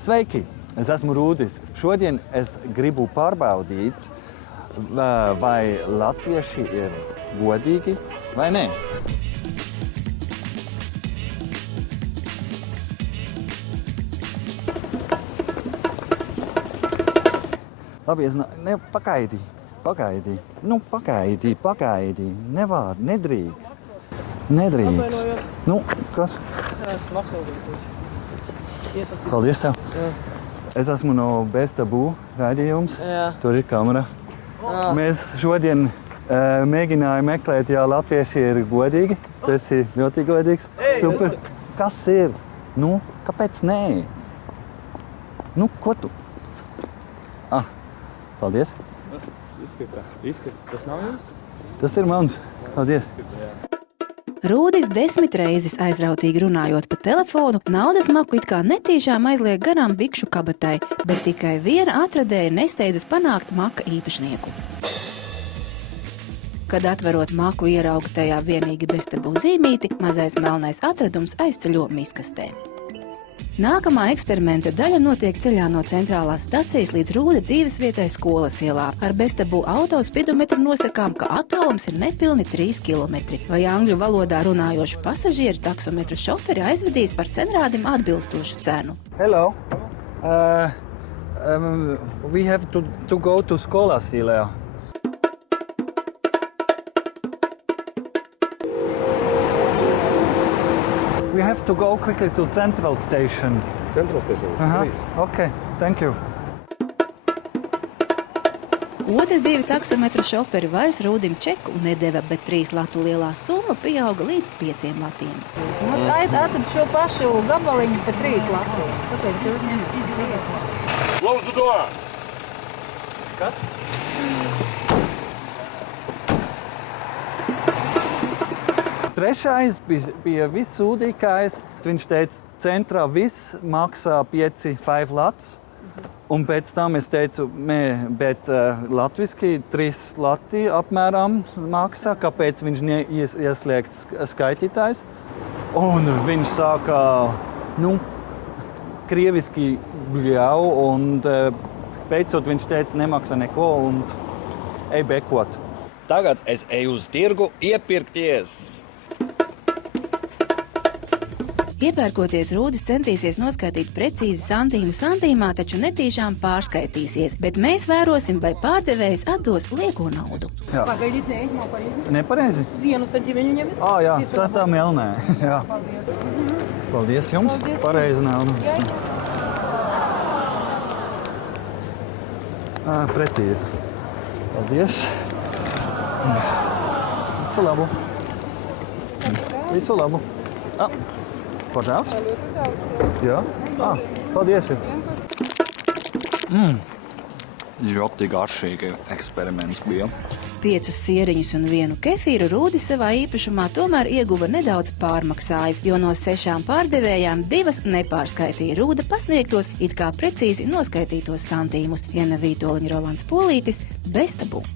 Sveiki! Es esmu Rūdis. Šodien es gribu pārbaudīt, vai latvieši ir godīgi vai nē. Labi, pagaidi. Nu, pagaidi. Nevar, nedrīkst. Nu, kas? Smags nogalīts. Paldies tev. Jā. Es esmu no Bestabu raidījums. Jā. Tur ir kamera. Jā. Mēs šodien mēģinājām meklēt, ja latvieši ir godīgi. Tu esi ļoti godīgs. Super. Kas ir? Nu, kāpēc nē? Nu, ko tu? Paldies. Izskata. Tas nav jums? Tas ir mans. Paldies. Rūdis 10 reizes aizrautīgi runājot pa telefonu, naudas maku it kā netīšām aizliek garām bikšu kabatai, bet tikai viena atradēja nesteidzas panākt maka īpašnieku. Kad atverot maku ierauga tajā vienīgi Bestabu zīmīti, mazais melnais atradums aizceļo miskastē. Nākamā eksperimenta daļa notiek ceļā no centrālās stacijas līdz Rūda dzīvesvietai Skolas ielā. Ar Bestabu autospidometru nosakām, ka attālums ir nepilni 3 kilometri. Vai angļu valodā runājošu pasažieru taksometru šoferi aizvedīs par cenrādim atbilstošu cenu. Hello. We have to go to Skolas ielā. We have to go quickly to Central Station. Central Station. Okay, thank you. Otri 2 taksometru šoferi vairs Rūdim čeku nedeva, bet 3 latu lielā summa pieauga līdz 5 latiem. Mums atrada šo pašu gabaliņu par 3 latiem. Kāpēc jūs ņemat 5? Close the door! Kas? Trešais bija vissūdīgais. Viņš teica, centrā viss maksā 5 lats. Un pēc tam es teicu, bet latviski 3 lati apmēram maksā, kāpēc viņš neieslēgts skaitītājs. Un viņš sāka, krieviski bļau, un beidzot viņš teica, nemaksā neko un ej bekot. Tagad es eju uz tirgu iepirkties. Iepērkoties, Rūdis centīsies noskaitīt precīzi santīmu santīmā, taču netīšām pārskaitīsies, bet mēs vērosim, vai pārdevējs atdos lieko naudu. Pagaidīt, nav pareizi. Nepareizi? 1 centimeņu ņemt? Jā, tā melnē. Jā. Paldies jums. Pareizi naudu. Precīzi. Paldies. Visu labu. Visu labu. Par daudz? Jā. Paldies. Ļoti garšīgi eksperiments bija. 5 sieriņus un 1 kefīru Rūdis savā īpašumā tomēr ieguva nedaudz pārmaksājis, jo no 6 pārdevējām 2 nepārskaitīja Rūda pasniegtos, it kā precīzi noskaitītos santīmus. Iena Vītoliņa, Rolands Polītis, Bestabu.